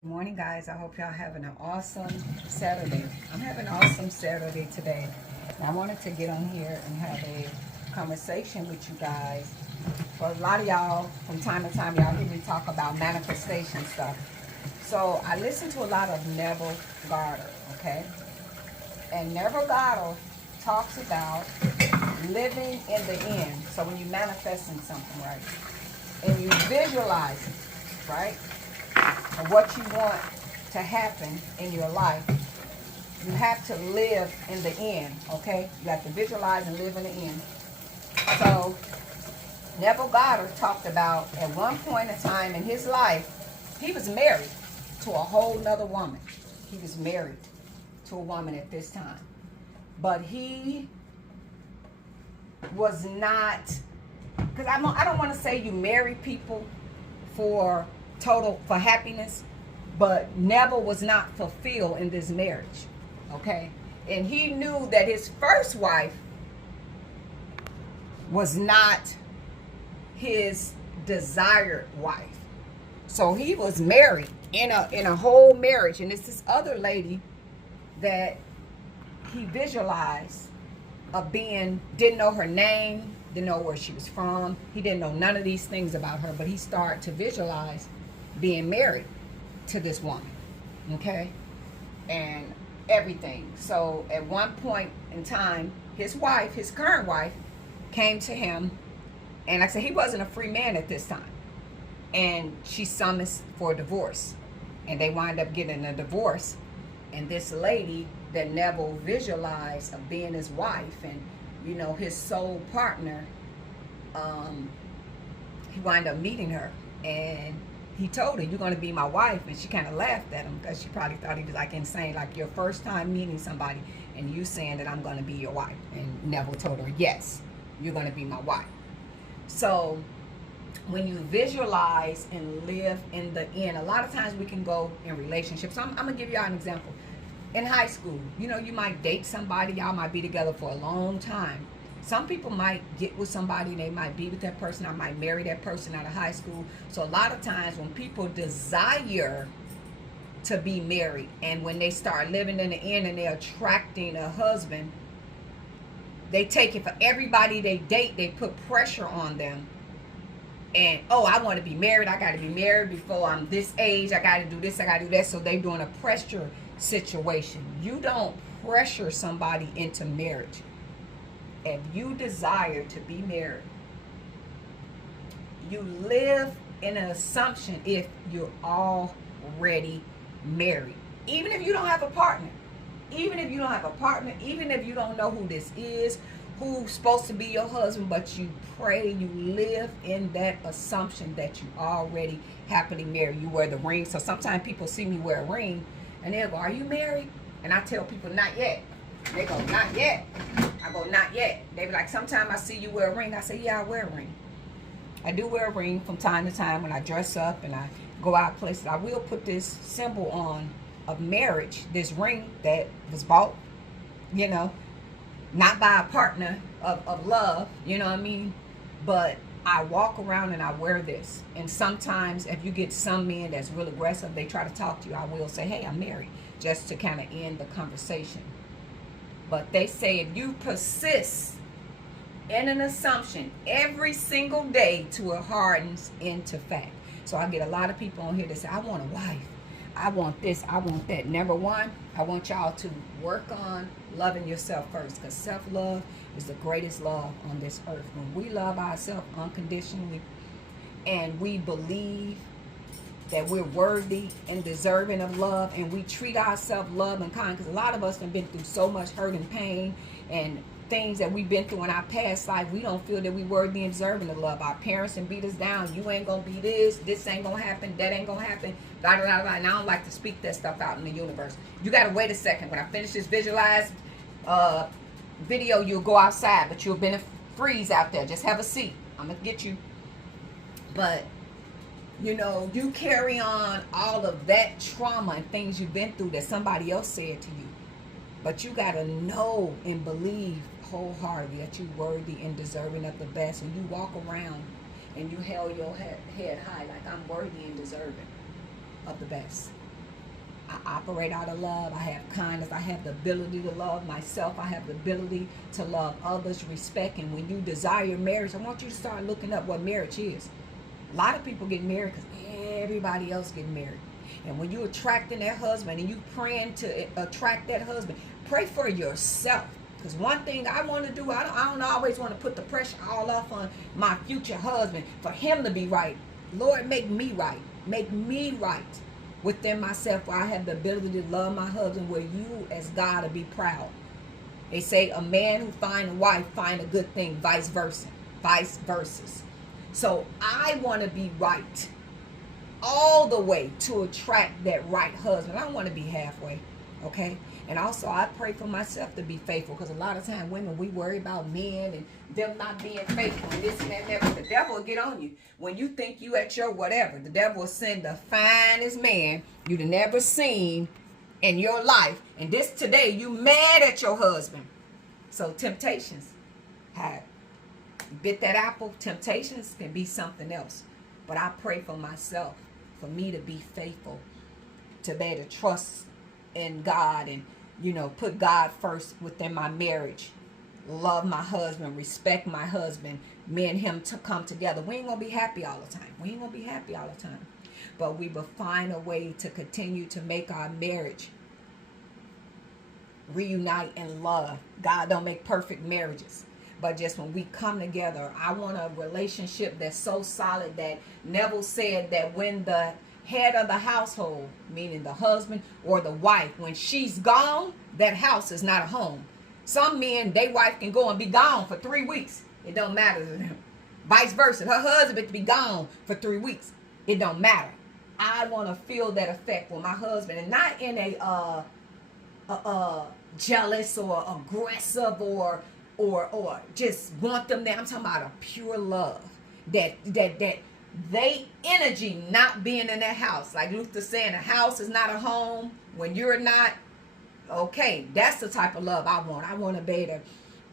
Good morning, guys. I hope y'all having an awesome Saturday. I'm having an awesome Saturday today. And I wanted to get on here and have a conversation with you guys. For a lot of y'all, from time to time, y'all hear me talk about manifestation stuff. So I listen to a lot of Neville Goddard, okay? And Neville Goddard talks about living in the end. So when you're manifesting something, right? And you visualize it, right? And what you want to happen in your life, you have to live in the end, okay? You have to visualize and live in the end. So Neville Goddard talked about at one point in time in his life, he was married to a whole nother woman. He was married to a woman at this time. But he was not, because I don't want to say you marry people for happiness, but Neville was not fulfilled in this marriage, okay? And he knew that his first wife was not his desired wife. So he was married in a whole marriage, and it's this other lady that he visualized of being, didn't know her name, didn't know where she was from. He didn't know none of these things about her, but he started to visualize being married to this woman, okay, and everything. So at one point in time, his wife, his current wife, came to him, and like I said, he wasn't a free man at this time, and she summoned for divorce, and they wind up getting a divorce. And this lady that Neville visualized of being his wife and, you know, his soul partner, he wind up meeting her, and he told her, "You're going to be my wife." And she kind of laughed at him because she probably thought he was like insane, like your first time meeting somebody and you saying that I'm going to be your wife. And Neville told her, "Yes, you're going to be my wife." So when you visualize and live in the end, a lot of times we can go in relationships. I'm going to give y'all an example. In high school, you know, you might date somebody, y'all might be together for a long time. Some people might get with somebody, they might be with that person, I might marry that person out of high school. So a lot of times when people desire to be married, and when they start living in the end and they're attracting a husband, they take it for everybody they date, they put pressure on them. And, oh, I want to be married, I got to be married before I'm this age, I got to do this, I got to do that. So they're doing a pressure situation. You don't pressure somebody into marriage. If you desire to be married, you live in an assumption if you're already married. Even if you don't have a partner. Even if you don't have a partner, even if you don't know who this is, who's supposed to be your husband, but you pray, you live in that assumption that you already happily married. You wear the ring. So sometimes people see me wear a ring and they'll go, "Are you married?" And I tell people, "Not yet." They go, "Not yet." I go, "Not yet." They be like, "Sometimes I see you wear a ring." I say, "Yeah, I wear a ring." I do wear a ring from time to time when I dress up and I go out places. I will put this symbol on of marriage, this ring that was bought, you know, not by a partner of love, you know what I mean? But I walk around and I wear this. And sometimes if you get some men that's real aggressive, they try to talk to you, I will say, "Hey, I'm married," just to kind of end the conversation. But they say if you persist in an assumption every single day till it hardens into fact. So I get a lot of people on here that say, "I want a wife. I want this, I want that." Number one, I want y'all to work on loving yourself first, because self-love is the greatest love on this earth. When we love ourselves unconditionally and we believe that we're worthy and deserving of love, and we treat ourselves love and kind, because a lot of us have been through so much hurt and pain and things that we've been through in our past life. We don't feel that we worthy and deserving of love. Our parents and beat us down. You ain't gonna be this ain't gonna happen, that ain't gonna happen, blah, blah, blah, blah. And I don't like to speak that stuff out in the universe. You gotta wait a second. When I finish this visualized video, you'll go outside, but you'll be in a freeze out there. Just have a seat. I'm gonna get you. But you know, you carry on all of that trauma and things you've been through that somebody else said to you. But you got to know and believe wholeheartedly that you're worthy and deserving of the best. And you walk around and you held your head high like, "I'm worthy and deserving of the best." I operate out of love. I have kindness. I have the ability to love myself. I have the ability to love others, respect. And when you desire marriage, I want you to start looking up what marriage is. A lot of people get married because everybody else get married. And when you attracting that husband and you praying to attract that husband, pray for yourself. Because one thing I want to do, I don't always want to put the pressure all off on my future husband for him to be right. Lord, make me right. Make me right within myself where I have the ability to love my husband, where you as God to be proud. They say a man who find a wife find a good thing, vice versa. Vice versa. So I want to be right all the way to attract that right husband. I don't want to be halfway, okay? And also I pray for myself to be faithful, because a lot of times women, we worry about men and them not being faithful and this and that and that. The devil will get on you. When you think you at your whatever, the devil will send the finest man you'd never seen in your life. And this today, you mad at your husband. So temptations, have bit that apple. Temptations can be something else. But I pray for myself, for me to be faithful, to be able to trust in God and, put God first within my marriage. Love my husband, respect my husband, me and him to come together. We ain't going to be happy all the time. But we will find a way to continue to make our marriage reunite in love. God don't make perfect marriages. But just when we come together, I want a relationship that's so solid that Neville said that when the head of the household, meaning the husband or the wife, when she's gone, that house is not a home. Some men, their wife can go and be gone for 3 weeks. It don't matter to them. Vice versa. Her husband can be gone for 3 weeks. It don't matter. I want to feel that effect with my husband, and not in a jealous or aggressive or just want them there. I'm talking about a pure love. That they energy not being in that house. Like Luther saying, a house is not a home when you're not. Okay, that's the type of love I want. I want a baby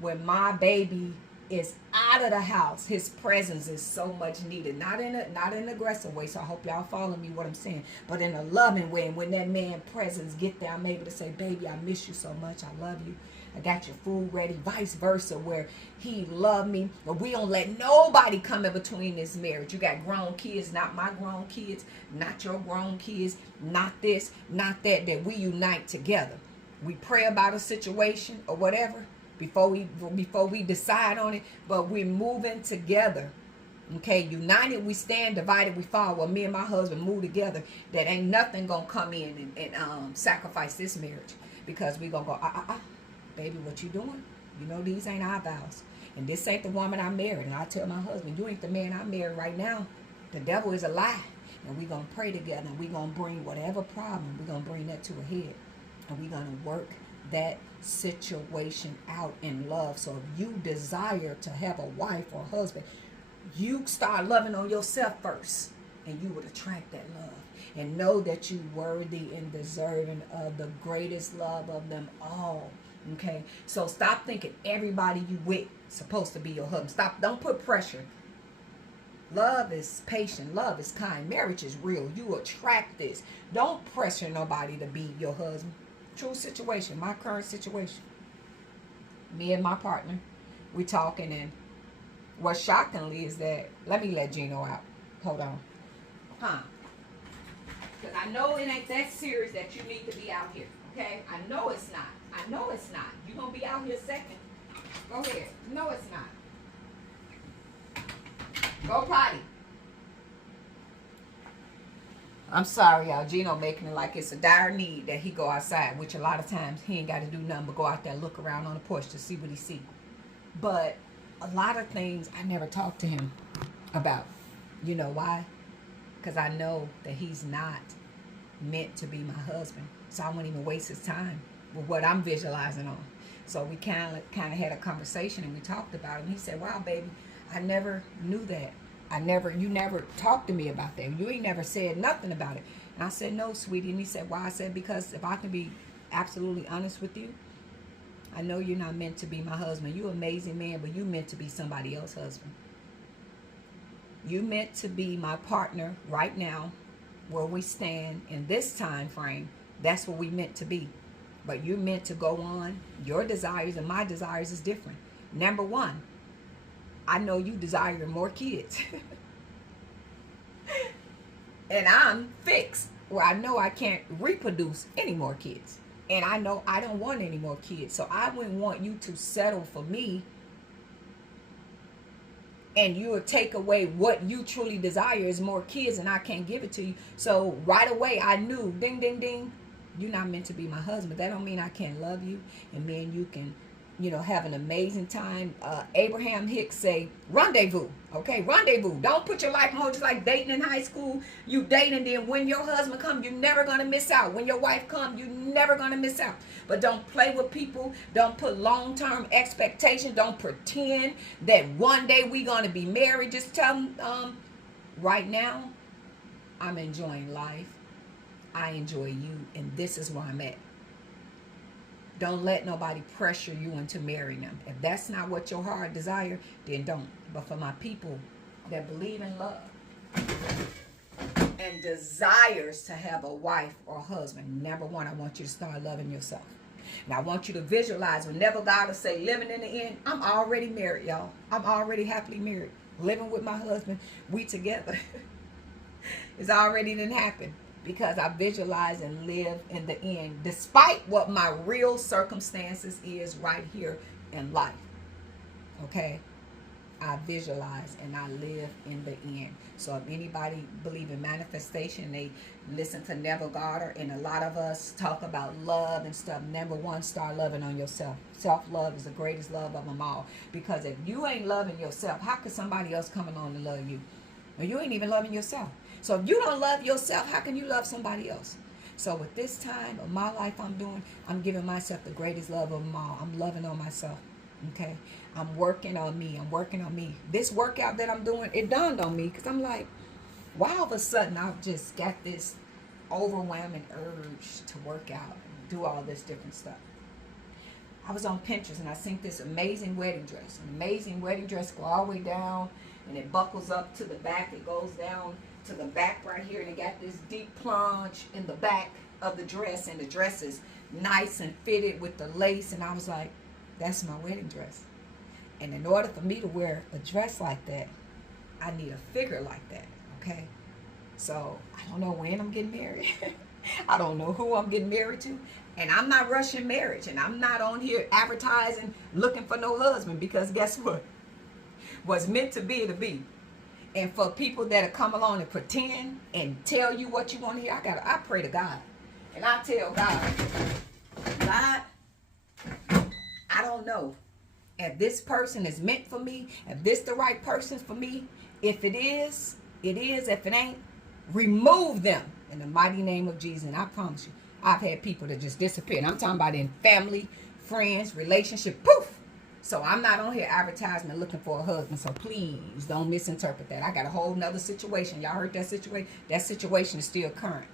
when my baby is out of the house, his presence is so much needed. Not in an aggressive way. So I hope y'all follow me what I'm saying, but in a loving way. And when that man presence get there, I'm able to say, baby, I miss you so much. I love you. I got your food ready. Vice versa, where he loved me. But we don't let nobody come in between this marriage. You got grown kids, not my grown kids, not your grown kids, not this, not that. That we unite together. We pray about a situation or whatever before we decide on it, but we're moving together. Okay, united we stand, divided we fall. Well, me and my husband move together. That ain't nothing gonna come in and sacrifice this marriage, because we gonna go, baby, what you doing? These ain't our vows, and this ain't the woman I married. And I tell my husband, you ain't the man I married right now. The devil is a lie. And we gonna pray together, and we gonna bring whatever problem, we gonna bring that to a head, and we gonna work that situation out in love. So if you desire to have a wife or husband, you start loving on yourself first, and you would attract that love. And know that you worthy and deserving of the greatest love of them all. Okay, so stop thinking everybody you with supposed to be your husband. Don't put pressure. Love is patient. Love is kind. Marriage is real. You attract this. Don't pressure nobody to be your husband. True situation, my current situation. Me and my partner, we talking, and what shockingly is that, let me let Gino out. Hold on. Because I know it ain't that serious that you need to be out here. Okay? I know it's not. You're going to be out here second. Go ahead. No, it's not. Go potty. I'm sorry, y'all. Gino making it like it's a dire need that he go outside, which a lot of times he ain't got to do nothing but go out there, look around on the porch to see what he see. But a lot of things I never talk to him about. You know why? Because I know that he's not meant to be my husband. So I won't even waste his time with what I'm visualizing on. So we kind of had a conversation, and we talked about it. And he said, wow, baby, I never knew that. You never talked to me about that. You ain't never said nothing about it. And I said, no, sweetie. And he said, why? I said, because if I can be absolutely honest with you, I know you're not meant to be my husband. You're an amazing man, but you meant to be somebody else's husband. You meant to be my partner right now, where we stand in this time frame, That's what we meant to be. But you're meant to go on. Your desires and my desires is different. Number one, I know you desire more kids. And I'm fixed where I know I can't reproduce any more kids. And I know I don't want any more kids. So I wouldn't want you to settle for me and you will take away what you truly desire is more kids and I can't give it to you. So right away I knew, ding, ding, ding, you're not meant to be my husband. That don't mean I can't love you and me and you can, have an amazing time. Abraham Hicks say, rendezvous. Okay, rendezvous. Don't put your life on hold just like dating in high school. You date and then when your husband comes, you're never going to miss out. When your wife comes, you're never going to miss out. But don't play with people. Don't put long-term expectations. Don't pretend that one day we're going to be married. Just tell them, right now, I'm enjoying life. I enjoy you, and this is where I'm at. Don't let nobody pressure you into marrying them. If that's not what your heart desire, then don't. But for my people that believe in love and desires to have a wife or husband, number one, I want you to start loving yourself. And I want you to visualize whenever God will say living in the end, I'm already married, y'all. I'm already happily married. Living with my husband, we together. It's already didn't happen. Because I visualize and live in the end, despite what my real circumstances is right here in life. Okay? I visualize and I live in the end. So if anybody believe in manifestation, they listen to Neville Goddard, and a lot of us talk about love and stuff. Number one, start loving on yourself. Self-love is the greatest love of them all. Because if you ain't loving yourself, how could somebody else come along to love you? Well, you ain't even loving yourself. So if you don't love yourself, how can you love somebody else? So with this time of my life I'm giving myself the greatest love of them all. I'm loving on myself. Okay? I'm working on me. I'm working on me. This workout that I'm doing, it dawned on me because I'm like, why all of a sudden I've just got this overwhelming urge to work out and do all this different stuff. I was on Pinterest and I seen this amazing wedding dress. An amazing wedding dress go all the way down and it buckles up to the back. It goes down to the back right here, and it got this deep plunge in the back of the dress, and the dress is nice and fitted with the lace, and I was like, that's my wedding dress. And in order for me to wear a dress like that, I need a figure like that. Okay, so I don't know when I'm getting married. I don't know who I'm getting married to, and I'm not rushing marriage, and I'm not on here advertising looking for no husband, because guess what, what's meant to be, it'll be. And for people that come along and pretend and tell you what you want to hear, I pray to God. And I tell God, God, I don't know if this person is meant for me, if this the right person for me. If it is, it is. If it ain't, remove them in the mighty name of Jesus. And I promise you, I've had people that just disappear. And I'm talking about in family, friends, relationship, poof. So I'm not on here advertising looking for a husband. So please don't misinterpret that. I got a whole nother situation. Y'all heard that situation? That situation is still current.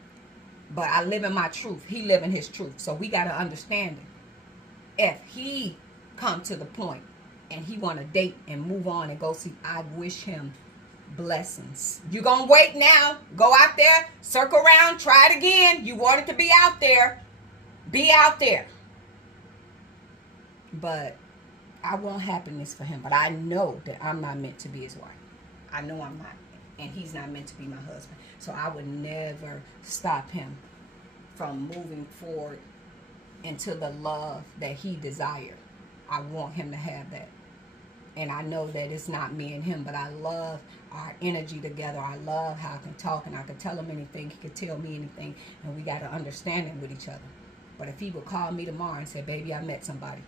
But I live in my truth. He live in his truth. So we got to understand it. If he come to the point and he want to date and move on and go see, I wish him blessings. You gonna wait now. Go out there. Circle around. Try it again. You wanted to be out there. Be out there. But I want happiness for him, but I know that I'm not meant to be his wife. I know I'm not, and he's not meant to be my husband. So I would never stop him from moving forward into the love that he desired. I want him to have that. And I know that it's not me and him, but I love our energy together. I love how I can talk and I can tell him anything. He can tell me anything, and we got to understand it with each other. But if he would call me tomorrow and say, baby, I met somebody,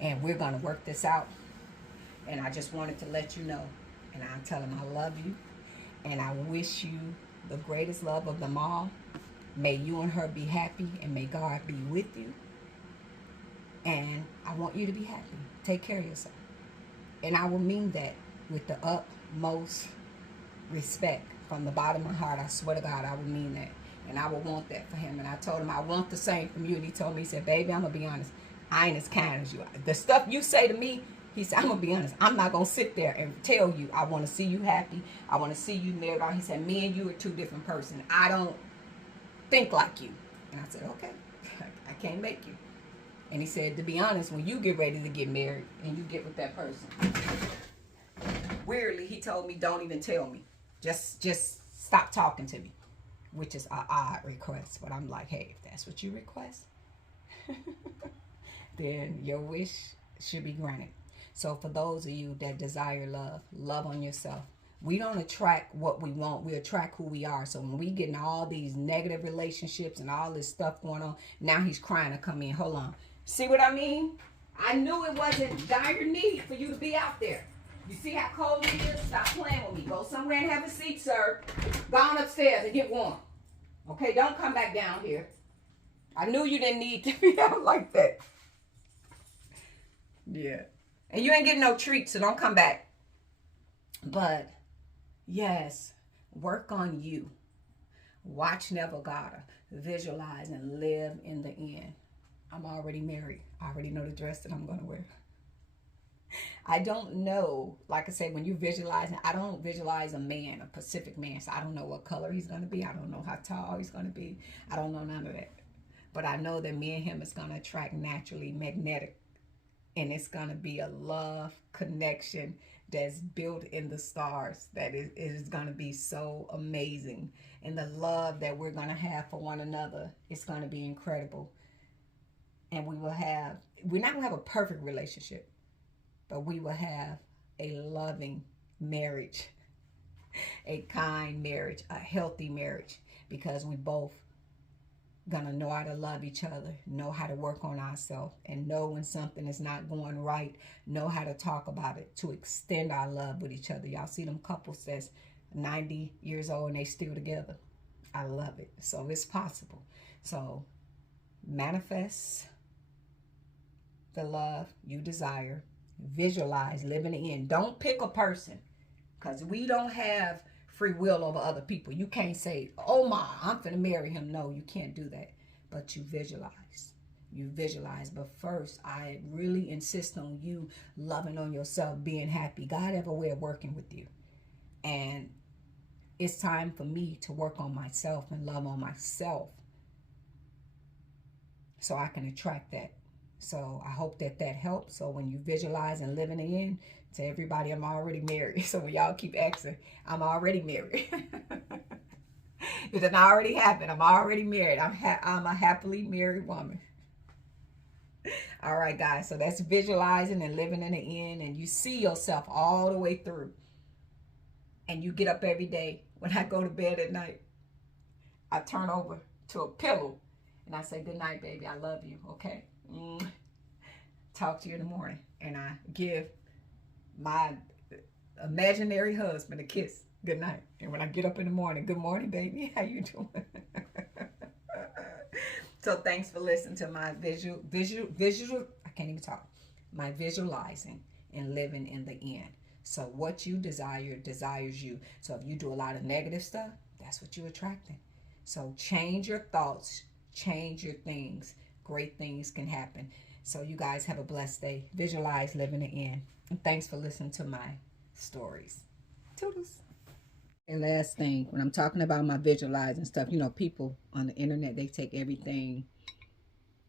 and we're going to work this out. And I just wanted to let you know. And I tell him I love you. And I wish you the greatest love of them all. May you and her be happy. And may God be with you. And I want you to be happy. Take care of yourself. And I will mean that with the utmost respect. From the bottom of my heart, I swear to God, I will mean that. And I will want that for him. And I told him I want the same from you. And he told me, he said, baby, I'm going to be honest. I ain't as kind as you. The stuff you say to me, he said, I'm going to be honest. I'm not going to sit there and tell you I want to see you happy. I want to see you married. He said, me and you are two different persons. I don't think like you. And I said, okay, I can't make you. And he said, to be honest, when you get ready to get married and you get with that person, weirdly, he told me, don't even tell me. Just stop talking to me, which is an odd request. But I'm like, hey, if that's what you request, then your wish should be granted. So for those of you that desire love, love on yourself. We don't attract what we want. We attract who we are. So when we get in all these negative relationships and all this stuff going on, now he's crying to come in. Hold on. See what I mean? I knew it wasn't dire need for you to be out there. You see how cold it is? Stop playing with me. Go somewhere and have a seat, sir. Go on upstairs and get warm. Okay, don't come back down here. I knew you didn't need to be out like that. Yeah. And you ain't getting no treats, so don't come back. But, yes, work on you. Watch Neville Goddard. Visualize and live in the end. I'm already married. I already know the dress that I'm going to wear. I don't know, like I said, when you visualize, I don't visualize a man, a Pacific man, so I don't know what color he's going to be. I don't know how tall he's going to be. I don't know none of that. But I know that me and him is going to attract naturally magnetic. And it's going to be a love connection that's built in the stars. That is going to be so amazing. And the love that we're going to have for one another is going to be incredible. And we're not going to have a perfect relationship, but we will have a loving marriage, a kind marriage, a healthy marriage, because we both gonna know how to love each other, know how to work on ourselves, and know when something is not going right, know how to talk about it to extend our love with each other. Y'all see them couples that's 90 years old and they still together. I love it. So it's possible. So manifest the love you desire. Visualize living it in. Don't pick a person, because we don't have free will over other people. You can't say, oh my, I'm finna marry him. No, you can't do that. But you visualize. You visualize. But first, I really insist on you loving on yourself, being happy. God have a way of working with you. And it's time for me to work on myself and love on myself so I can attract that. So I hope that helps. So when you visualize and live in the end, to everybody, I'm already married. So when y'all keep asking, I'm already married. It done already happened. I'm already married. I'm a happily married woman. All right, guys. So that's visualizing and living in the end. And you see yourself all the way through. And you get up every day. When I go to bed at night, I turn over to a pillow and I say, good night, baby. I love you. Okay. Talk to you in the morning. And I give my imaginary husband a kiss. Good night. And when I get up in the morning, good morning, baby. How you doing? So thanks for listening to my visual, I can't even talk. My visualizing and living in the end. So what you desire desires you. So if you do a lot of negative stuff, that's what you're attracting. So change your thoughts, change your things. Great things can happen. So you guys have a blessed day. Visualize living it in. And thanks for listening to my stories. Toodles. And last thing, when I'm talking about my visualizing stuff, you know, people on the internet, they take everything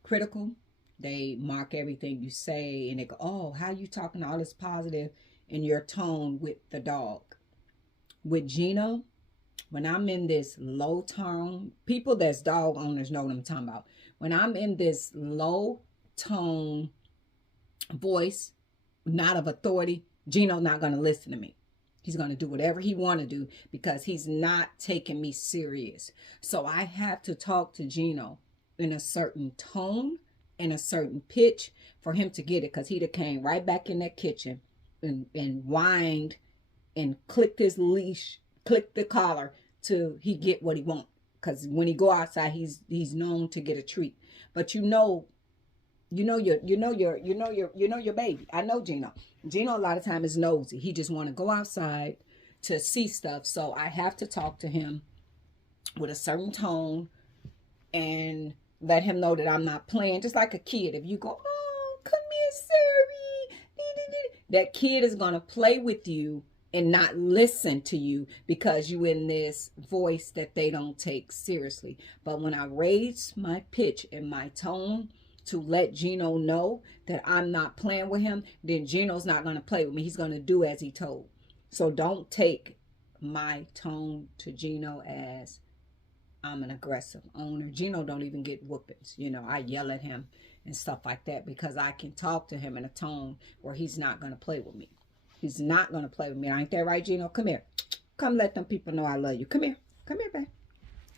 critical. They mark everything you say and they go, oh, how you talking all this positive in your tone with the dog. With Gino, when I'm in this low tone, people that's dog owners know what I'm talking about. When I'm in this low tone voice, not of authority, Gino's not going to listen to me. He's going to do whatever he want to do because he's not taking me serious. So I have to talk to Gino in a certain tone, in a certain pitch for him to get it, because he'd have came right back in that kitchen and whined and clicked his leash, clicked the collar till he get what he want. Because when he go outside, he's known to get a treat. But you know your baby. I know Gino. Gino a lot of time is nosy. He just want to go outside to see stuff. So I have to talk to him with a certain tone and let him know that I'm not playing. Just like a kid. If you go, oh, come here, Sari. That kid is going to play with you and not listen to you because you in this voice that they don't take seriously. But when I raise my pitch and my tone to let Gino know that I'm not playing with him, then Gino's not going to play with me. He's going to do as he told. So don't take my tone to Gino as I'm an aggressive owner. Gino don't even get whoopings. You know, I yell at him and stuff like that because I can talk to him in a tone where he's not going to play with me. He's not going to play with me. Ain't that right, Gino? Come here. Come let them people know I love you. Come here. Come here, babe.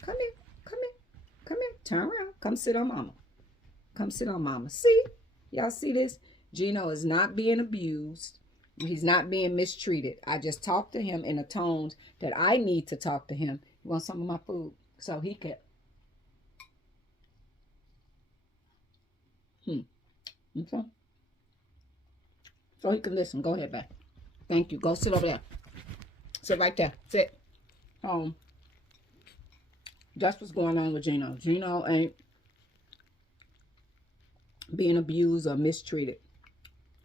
Come here. Come here. Come here. Turn around. Come sit on mama. Come sit on mama. See? Y'all see this? Gino is not being abused. He's not being mistreated. I just talked to him in the tones that I need to talk to him. He wants some of my food. So he can. Okay. So he can listen. Go ahead, babe. Thank you. Go sit over there. Sit right there. Sit. That's what's going on with Gino. Gino ain't being abused or mistreated.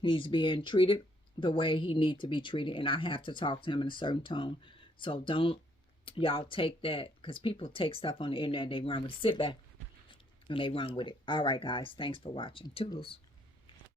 He's being treated the way he needs to be treated, and I have to talk to him in a certain tone. So don't y'all take that, because people take stuff on the internet and they run with it. Sit back and they run with it. All right, guys. Thanks for watching. Toodles.